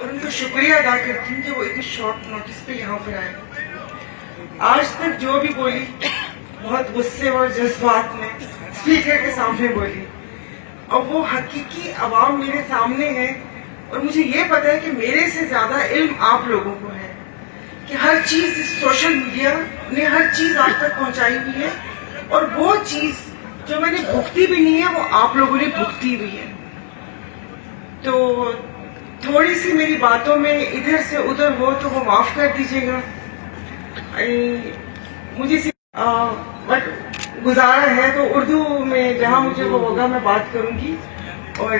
اور ان کا شکریہ ادا کرتی ہوں کہ وہ اتنے شارٹ نوٹس پہ یہاں پر آئے. آج تک جو بھی بولی بہت غصے اور جذبات میں اسپیکر کے سامنے بولی, اور وہ حقیقی عوام میرے سامنے ہے. اور مجھے یہ پتا ہے کہ میرے سے زیادہ علم آپ لوگوں کو ہے کہ ہر چیز اس سوشل میڈیا نے ہر چیز آپ تک پہنچائی ہوئی ہے, اور وہ چیز جو میں نے بھگتی بھی نہیں ہے وہ آپ لوگوں نے بھگتی ہوئی ہے. تو تھوڑی سی میری باتوں میں ادھر سے ادھر ہو تو وہ معاف کر دیجیے گا. مجھے بٹ گزارا ہے تو اردو میں جہاں مجھے وہ ہوگا میں بات کروں گی. اور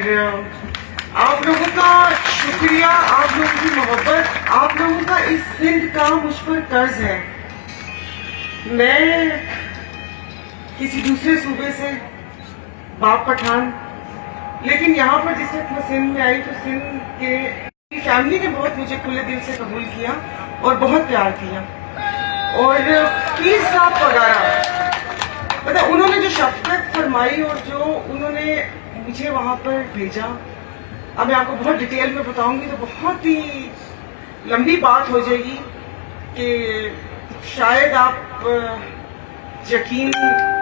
آپ لوگوں کا شکریہ, آپ لوگوں کی محبت, آپ لوگوں کا اس سندھ کا مجھ پر قرض ہے. میں کسی دوسرے صوبے سے, باپ پٹھان, لیکن یہاں پر جس وقت میں سندھ میں آئی تو سندھ کے فیملی نے بہت مجھے کھلے دل سے قبول کیا اور بہت پیار کیا. اور پیر صاحب وغیرہ مطلب انہوں نے جو شفقت فرمائی اور جو انہوں نے مجھے وہاں پر بھیجا, اب میں آپ کو بہت ڈیٹیل میں بتاؤں گی تو بہت ہی لمبی بات ہو جائے گی کہ شاید آپ یقین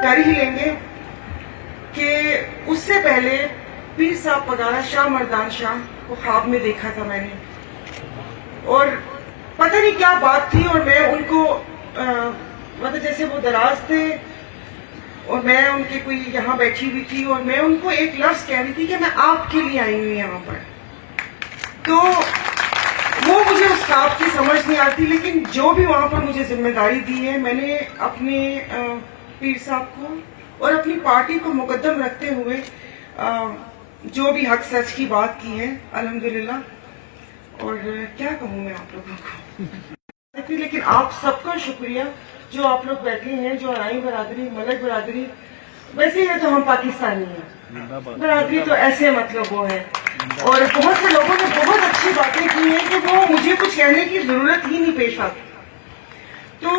کر ہی لیں گے کہ اس سے پہلے پیر صاحب پگارا شاہ مردان شاہ کو خواب میں دیکھا تھا میں نے, اور پتہ نہیں کیا بات تھی, اور میں ان کو مطلب جیسے وہ دراز تھے اور میں ان کے کوئی یہاں بیٹھی ہوئی تھی, اور میں ان کو ایک لفظ کہہ رہی تھی کہ میں آپ کے لیے آئی ہوں یہاں پر. تو وہ مجھے اس خواب کی سمجھ نہیں آتی, لیکن جو بھی وہاں پر مجھے ذمہ داری دی ہے میں نے اپنے پیر صاحب کو اور اپنی پارٹی کو مقدم رکھتے ہوئے جو بھی حق سچ کی بات کی ہے الحمدللہ. اور کیا کہوں میں آپ لوگوں کو, لیکن آپ سب کا شکریہ جو آپ لوگ بیٹھے ہیں, جو ارائی برادری, ملک برادری, ویسے یہ تو ہم پاکستانی ہیں, برادری تو ایسے مطلب وہ ہے. اور بہت سے لوگوں نے بہت اچھی باتیں کی ہیں کہ وہ مجھے کچھ کہنے کی ضرورت ہی نہیں پیش آتی. تو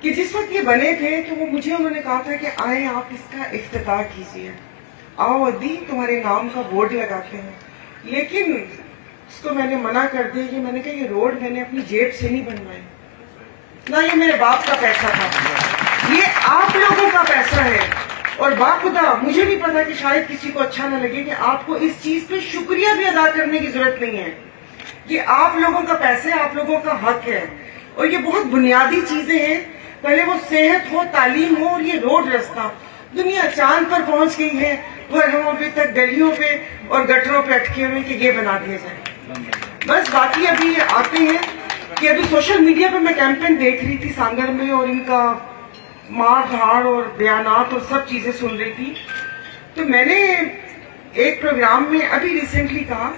کہ جس وقت یہ بنے تھے تو وہ مجھے انہوں نے کہا تھا کہ آئیں آپ اس کا افتتاح کیجیے, آؤ ادی تمہارے نام کا بورڈ لگاتے ہیں. لیکن اس کو میں نے منع کر دیا کہ میں نے کہا یہ روڈ میں نے اپنی جیب سے نہیں بنوائی, نہ یہ میرے باپ کا پیسہ تھا, یہ آپ لوگوں کا پیسہ ہے. اور باخدا مجھے نہیں پتا کہ شاید کسی کو اچھا نہ لگے کہ آپ کو اس چیز پہ شکریہ بھی ادا کرنے کی ضرورت نہیں ہے. یہ آپ لوگوں کا پیسہ ہے, آپ لوگوں کا حق ہے, اور یہ بہت بنیادی چیزیں ہیں. پہلے وہ صحت ہو, تعلیم ہو, اور یہ روڈ رستہ. دنیا چاند پر پہنچ گئی ہے, گھروں پہ تک, گلیوں پہ اور گٹروں پہ اٹکے ہوئے کہ یہ بنا دیا جائے. بس باقی ابھی آتے ہیں کہ ابھی سوشل میڈیا پہ میں کیمپین دیکھ رہی تھی سانگر میں, اور ان کا مار دھاڑ اور بیانات اور سب چیزیں سن رہی تھی. تو میں نے ایک پروگرام میں ابھی ریسنٹلی کہا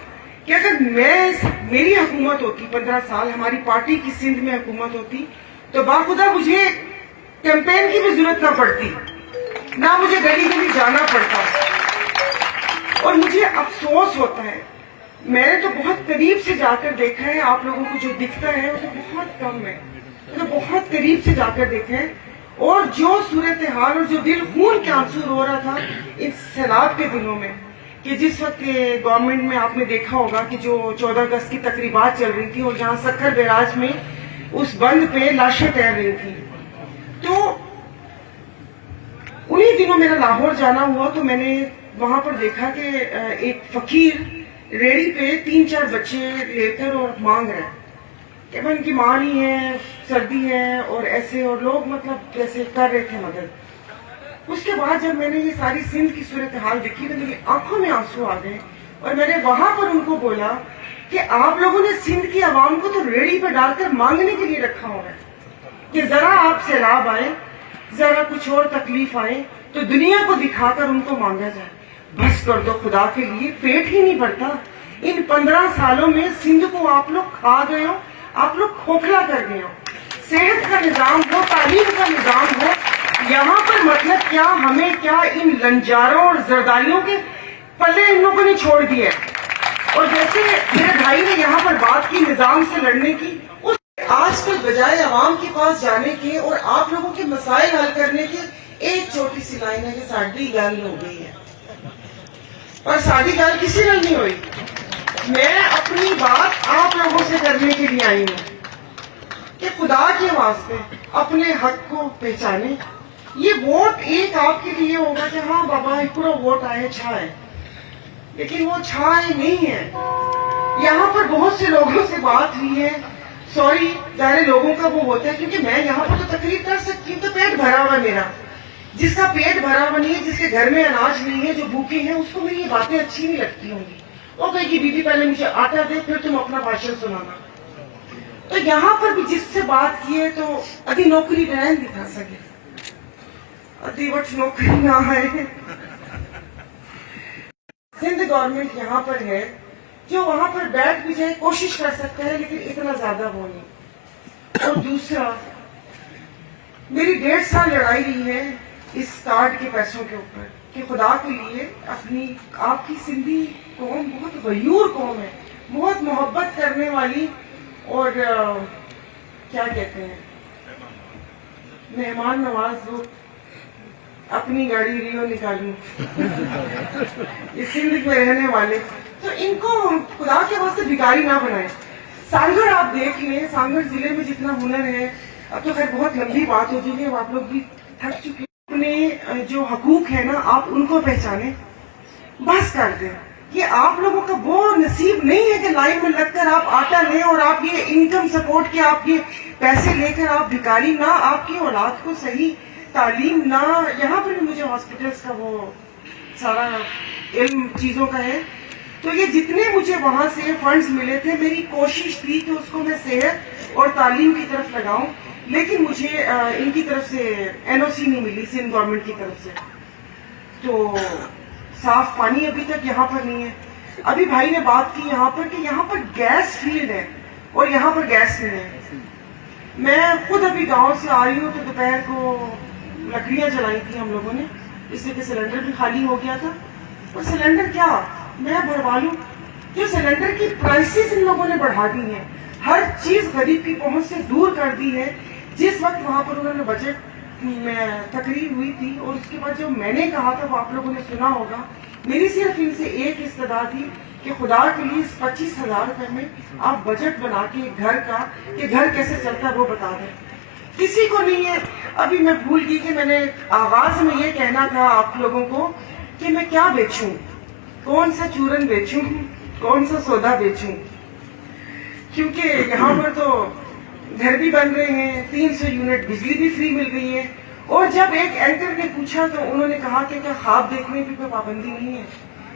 کہ اگر میری حکومت ہوتی 15 سال, ہماری پارٹی کی سندھ میں حکومت ہوتی, تو باخدا مجھے کیمپین کی بھی ضرورت نہ پڑتی, نہ مجھے گلی گلی جانا پڑتا. اور مجھے افسوس ہوتا ہے, میں نے تو بہت قریب سے جا کر دیکھا ہے, آپ لوگوں کو جو دکھتا ہے وہ تو بہت کم ہے, میں نے بہت قریب سے جا کر دیکھا ہے. اور جو صورتحال اور جو دل خون کے آنسو رو رہا تھا ان سیلاب کے دنوں میں, کہ جس وقت گورنمنٹ میں آپ نے دیکھا ہوگا کہ جو 14 اگست کی تقریبات چل رہی تھی, اور جہاں سکھر بیراج میں اس بند پہ لاشیں تیر رہی تھی, تو انہی دنوں میرا لاہور جانا ہوا. تو میں نے وہاں پر دیکھا کہ ایک فقیر ریڑی پہ 3-4 بچے لے کر اور مانگ رہے کہ ان کی ماں نہیں ہے, سردی ہے, اور ایسے, اور لوگ مطلب جیسے کر رہے تھے مدد. اس کے بعد جب میں نے یہ ساری سندھ کی صورتحال دیکھی تو میری آنکھوں میں آنسو آ گئے, اور میں نے وہاں پر ان کو بولا کہ آپ لوگوں نے سندھ کی عوام کو تو ریڑی پہ ڈال کر مانگنے کے لیے رکھا ہوا ہے کہ ذرا آپ سیلاب آئے, ذرا کچھ اور تکلیف آئے تو دنیا کو دکھا کر ان کو مانگا جائے. بس کر دو خدا کے لیے, پیٹ ہی نہیں بھرتا. ان 15 سالوں میں سندھ کو آپ لوگ کھا گئے ہو, آپ لوگ کھوکھلا کر گئے ہو. صحت کا نظام ہو, تعلیم کا نظام ہو, یہاں پر مطلب کیا, ہمیں کیا, ان لنجاروں اور زرداریوں کے پلے ان لوگوں نے چھوڑ دیا. اور جیسے میرے بھائی نے یہاں پر بات کی نظام سے لڑنے کی, اس آج کل بجائے عوام کے پاس جانے کے اور آپ لوگوں کے مسائل حل کرنے کے ایک چھوٹی سی لائن ہے کہ ساڈی گل ہو گئی ہے. اور ساڈی گل کسی نال نہیں ہوئی, میں اپنی بات آپ لوگوں سے کرنے کے لیے آئی ہوں کہ خدا کے واسطے اپنے حق کو پہچانے. یہ ووٹ ایک آپ کے لیے ہوگا کہ ہاں بابا پورا ووٹ آئے چھائے، لیکن وہ چھائے نہیں ہے. یہاں پر بہت سے لوگوں سے بات ہوئی ہے، سوری ظاہر لوگوں کا وہ ہوتا ہے، کیونکہ میں یہاں پر تو تقریر کر سکتی ہوں، تو پیٹ بھرا ہوا میرا. جس کا پیٹ بھرا ہوا نہیں ہے، جس کے گھر میں اناج نہیں ہے، جو بھوکے ہیں، اس کو میری یہ باتیں اچھی نہیں لگتی ہوں گی. وہ کہے گی بی پہلے مجھے آٹا دے پھر تم اپنا بھاشن سنانا. تو یہاں پر بھی جس سے بات کی ہے تو ادھی نوکری ڈرائن دکھا سکے، ادھی وٹ نوکری نہ ہے. سندھ گورنمنٹ یہاں پر ہے جو وہاں پر بیٹھ بھی جائے کوشش کر سکتا ہے، لیکن اتنا زیادہ وہ نہیں. اور دوسرا، میری 1.5 سال لڑائی رہی ہے اس کارڈ کے پیسوں کے اوپر کہ خدا کے لیے اپنی آپ کی سندھی قوم بہت غیور قوم ہے، بہت محبت کرنے والی، اور کیا کہتے ہیں مہمان نواز لوگ. اپنی گاڑی ریو نکالوں یہ سندھ میں رہنے والے، تو ان کو خدا کے واسطے بھکاری نہ بنائیں. سانگڑ آپ دیکھ لیں، سانگڑ ضلع میں جتنا ہنر ہے، اب تو خیر بہت لمبی بات ہو چکی ہے، آپ لوگ بھی تھک چکے. اپنے جو حقوق ہے نا آپ ان کو پہچانیں، بس کر دیں. یہ آپ لوگوں کا وہ نصیب نہیں ہے کہ لائن میں لگ کر آپ آٹا لیں اور آپ یہ انکم سپورٹ کے آپ یہ پیسے لے کر آپ بھکاری نہ، آپ کی اولاد کو صحیح تعلیم نہ. یہاں پر بھی مجھے ہاسپٹلس کا وہ سارا علم چیزوں کا ہے، تو یہ جتنے مجھے وہاں سے فنڈز ملے تھے، میری کوشش تھی کہ اس کو میں صحت اور تعلیم کی طرف لگاؤں، لیکن مجھے ان کی طرف سے NOC نہیں ملی، سندھ گورنمنٹ کی طرف سے. تو صاف پانی ابھی تک یہاں پر نہیں ہے. ابھی بھائی نے بات کی یہاں پر کہ یہاں پر گیس فیلڈ ہے اور یہاں پر گیس نہیں ہے. میں خود ابھی گاؤں سے آ رہی ہوں تو دوپہر کو لکڑیاں جلائی تھی ہم لوگوں نے، اس لیے کہ سلنڈر بھی خالی ہو گیا تھا. اور سلنڈر کیا میں بھروا لوں، جو سلنڈر کی پرائسز ان لوگوں نے بڑھا دی ہیں، ہر چیز غریب کی پہنچ سے دور کر دی ہے. جس وقت وہاں پر انہوں نے بجٹ میں تقریر ہوئی تھی اور اس کے بعد جو میں نے کہا تھا وہ آپ لوگوں نے سنا ہوگا، میری صرف ان سے ایک استدعا تھی کہ خدا کے لیے 25,000 روپے میں آپ بجٹ بنا کے گھر کا، کہ گھر کیسے چلتا ہے وہ بتا دیں. کسی کو نہیں ہے. ابھی میں بھول گئی کہ میں نے آغاز میں یہ کہنا تھا آپ لوگوں کو کہ میں کیا بیچوں، کون سا چورن بیچوں، کون سا سودا بیچوں، کیونکہ یہاں پر تو گھر بھی بن رہے ہیں، 300 یونٹ بجلی بھی فری مل گئی ہے. اور جب ایک اینکر نے پوچھا تو انہوں نے کہا کہ کیا خواب دیکھنے کی کوئی پابندی نہیں ہے.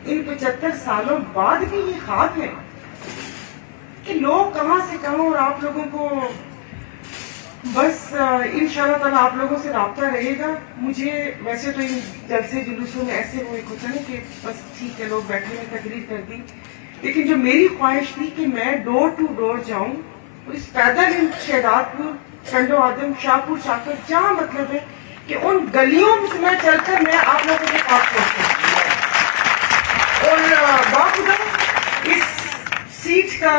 ان 75 سالوں بعد بھی یہ خواب ہے کہ لوگ کہاں سے کہاں. اور آپ لوگوں کو بس انشاءاللہ تعالیٰ آپ لوگوں سے رابطہ رہے گا. مجھے ویسے تو ان جلسے جلوسوں میں ایسے وہ ایک ہوتا ہے کہ بس ٹھیک ہے لوگ بیٹھے ہیں تقریر کر دی، لیکن جو میری خواہش تھی کہ میں ڈور ٹو ڈور جاؤں، اس پیدل ان شہداد پور، کنڈو آدم، شاہپور، شاکر، جہاں مطلب ہے کہ ان گلیوں میں چل کر میں آپ لوگوں کے پاس پہنچوں. اور باخدا اس سیٹ کا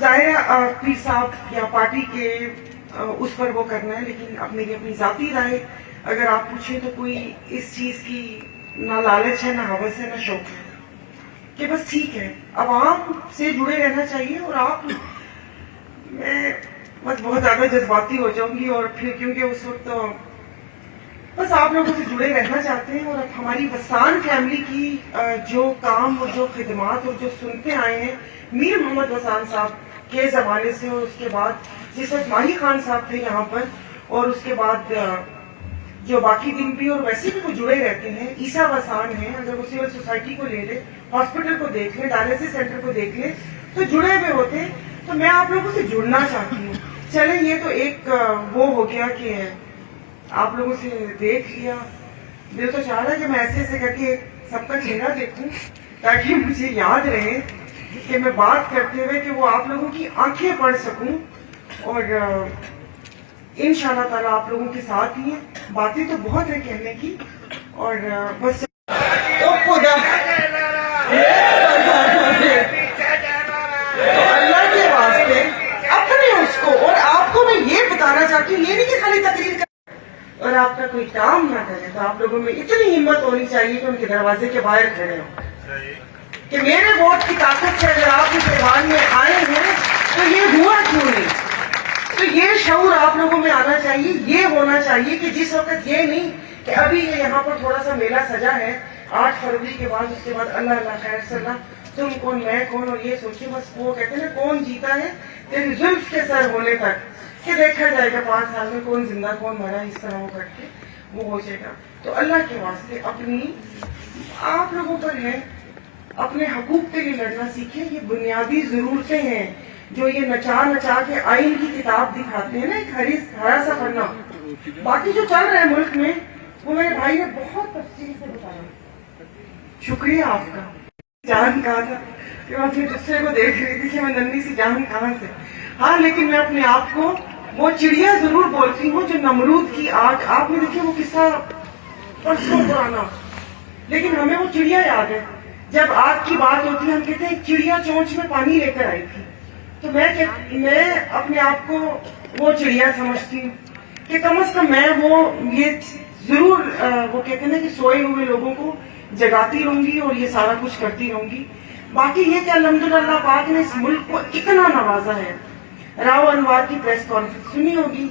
ظاہر پیر صاحب یا پارٹی کے اس پر وہ کرنا ہے، لیکن اب میری اپنی ذاتی رائے اگر آپ پوچھیں تو کوئی اس چیز کی نہ لالچ ہے، نہ ہوس ہے، نہ شوق ہے، کہ بس ٹھیک ہے عوام سے جڑے رہنا چاہیے. اور آپ میں بس بہت زیادہ جذباتی ہو جاؤں گی، اور پھر کیونکہ اس وقت بس آپ لوگوں سے جڑے رہنا چاہتے ہیں. اور اب ہماری وسان فیملی کی جو کام اور جو خدمات اور جو سنتے آئے ہیں میر محمد وسان صاحب کے زمانے سے، اور اس کے بعد جس وقت ماہی خان صاحب تھے یہاں پر، اور اس کے بعد جو باقی دن بھی اور ویسے بھی وہ جڑے رہتے ہیں. عیسیٰ وسان ہیں، اگر وہ سول سوسائٹی کو لے لے، ہاسپٹل کو دیکھ لیں، ڈائلسس سینٹر کو دیکھ لیں، تو جڑے ہوئے ہوتے ہیں. تو میں آپ لوگوں سے جڑنا چاہتی ہوں. چلیں یہ تو ایک وہ ہو گیا کہ آپ لوگوں سے دیکھ لیا. دل تو چاہ رہا ہے کہ میں ایسے ایسے کر کے سب کا چہرہ دیکھوں تاکہ مجھے یاد رہے کہ میں بات کرتے ہوئے کہ وہ آپ لوگوں کی آنکھیں پڑھ سکوں. اور انشاءاللہ تعالیٰ آپ لوگوں کے ساتھ ہی ہیں. باتیں تو بہت ہے کہنے کی، اور بس خدا اللہ کے واسطے اپنے اس کو، اور آپ کو میں یہ بتانا چاہتی ہوں، یہ نہیں کہ خالی تقریر کر اور آپ کا کوئی کام نہ کرے. تو آپ لوگوں میں اتنی ہمت ہونی چاہیے کہ ان کے دروازے کے باہر کھڑے ہوں کہ میرے ووٹ کی طاقت سے اگر آپ اس ایوان میں آئے ہیں تو یہ ہوا کیوں نہیں. تو یہ شعور آپ لوگوں میں آنا چاہیے. یہ ہونا چاہیے کہ جس وقت یہ نہیں کہ ابھی یہاں پر تھوڑا سا میلہ سجا ہے 8 فروری کے بعد, اس کے بعد اللہ اللہ خیر صلی اللہ, تم کون میں کون, اور یہ سوچے بس وہ کہتے ہیں نا کون جیتا ہے تیری زلف کے سر ہونے تک, کہ دیکھا جائے گا 5 سال میں کون زندہ کون مرا, اس طرح وہ کر کے وہ ہو جائے گا. تو اللہ کے واسطے اپنی آپ لوگوں پر ہے, اپنے حقوق کے لیے لڑنا سیکھیں. یہ بنیادی ضرورتیں ہیں جو یہ نچا نچا کے آئین کی کتاب دکھاتے ہیں نا, ایک ہرا سا پڑھنا. باقی جو چل رہا ہے ملک میں وہ میرے بھائی نے بہت تفصیل سے بتایا. شکریہ آپ کا. جان کہا تھا کہ میں اپنے دوسرے کو دیکھ رہی تھی کہ میں ننھی سی جان کہاں سے. ہاں لیکن میں اپنے آپ کو وہ چڑیا ضرور بولتی ہوں جو نمرود کی آگ. آپ نے دیکھیے وہ قصہ پرسوں پرانا, لیکن ہمیں وہ چڑیا یاد ہے. جب آگ کی بات ہوتی ہے ہم کہتے ہیں چڑیا چونچ میں پانی لے کر آئی تھی. تو میں اپنے آپ کو وہ چڑیا سمجھتی ہوں کہ کم از کم میں وہ یہ ضرور وہ کہتے ہیں نا کہ سوئے ہوئے لوگوں کو جگاتی رہوں گی اور یہ سارا کچھ کرتی رہوں گی. باقی یہ کہ الحمدللہ پاک نے اس ملک کو اتنا نوازا ہے. راؤ انوار کی پریس کانفرنس سنی ہوگی,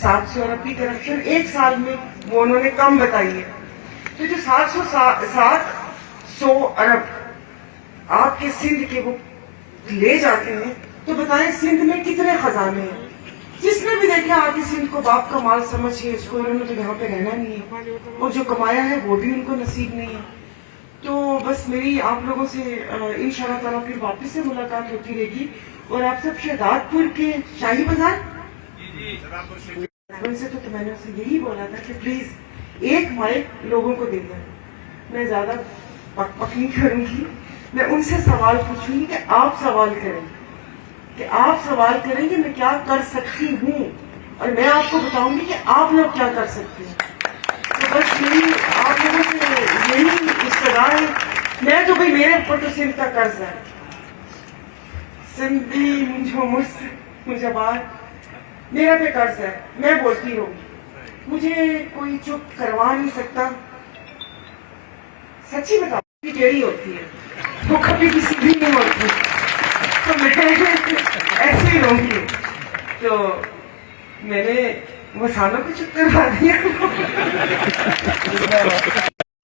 700 ارب کی کرپشن 1 سال میں وہ انہوں نے کم بتائی ہے. تو جو 700 ارب آپ کے سندھ کے وہ لے جاتے ہیں, تو بتائیں سندھ میں کتنے خزانے ہیں. جس نے بھی دیکھا آگے سندھ کو باپ کا مال سمجھ کے اس کو انہوں نے تو یہاں پہ رہنا نہیں ہے, اور جو کمایا ہے وہ بھی ان کو نصیب نہیں ہے. تو بس میری آپ لوگوں سے انشاءاللہ تعالیٰ پھر واپس سے ملاقات ہوتی رہے گی. اور آپ سب شہزاد پور کے شاہی بازار سے تو میں نے اسے یہی بولا تھا کہ پلیز ایک مائک لوگوں کو دے دیں. میں زیادہ پک پک نہیں کروں گی, میں ان سے سوال پوچھوں گی کہ آپ سوال کریں, کہ آپ سوال کریں کہ میں کیا کر سکتی ہوں, اور میں آپ کو بتاؤں گی کہ آپ لوگ کیا کر سکتے ہیں. تو بس یہی آپ لوگوں سے یہی استدعا ہے. میں تو بھائی میرے اوپر تو سندھ کا قرض ہے, سندھی مجھے بات میرا پہ قرض ہے. میں بولتی رہوں, مجھے کوئی چپ کروا نہیں سکتا. سچی بتاؤ ٹیڑھی ہوتی ہے, وہ کبھی بھی سیدھی نہیں ہوتی, تو میں ایسے ہی رہوں گی. تو میں نے مسالوں کو چپ کروا دیا.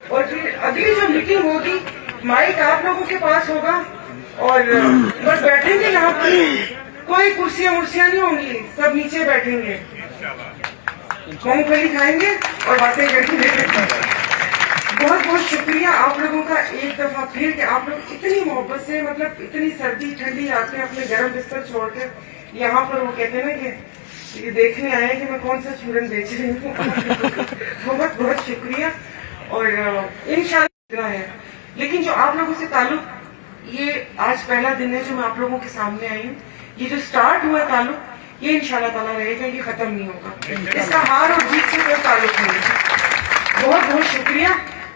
اور پھر اگلی جو میٹنگ ہوگی مائک آپ لوگوں کے پاس ہوگا, اور بس بیٹھیں گے یہاں پر, کوئی کرسیاں ورسیاں نہیں ہوں گی, سب نیچے بیٹھیں گے, مونگ پھلی کھائیں گے اور باتیں کریں گے. بہت بہت شکریہ آپ لوگوں کا ایک دفعہ پھر کہ آپ لوگ اتنی محبت سے, مطلب اتنی سردی ٹھنڈی آتے ہیں اپنے گرم بستر چھوڑ کر یہاں پر, وہ کہتے ہیں نا کہ یہ دیکھنے آئے ہیں کہ میں کون سا چورن بیچ رہی ہوں. بہت بہت شکریہ. اور انشاءاللہ ہے, لیکن جو آپ لوگوں سے تعلق, یہ آج پہلا دن ہے جو میں آپ لوگوں کے سامنے آئی ہوں. یہ جو سٹارٹ ہوا تعلق یہ انشاءاللہ تعالیٰ رہے گا, یہ ختم نہیں ہوگا. اس کا ہار اور جیت سے کوئی تعلق نہیں ہے. بہت بہت شکریہ.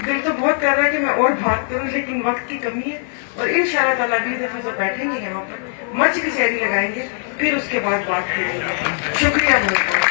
دل تو بہت کر رہا ہے کہ میں اور بات کروں, لیکن وقت کی کمی ہے. اور انشاءاللہ تعالیٰ اگلی دفعہ جب بیٹھیں گے یہاں پر مچ کی چہری لگائیں گے, پھر اس کے بعد بات کریں گے. شکریہ بہت بہت.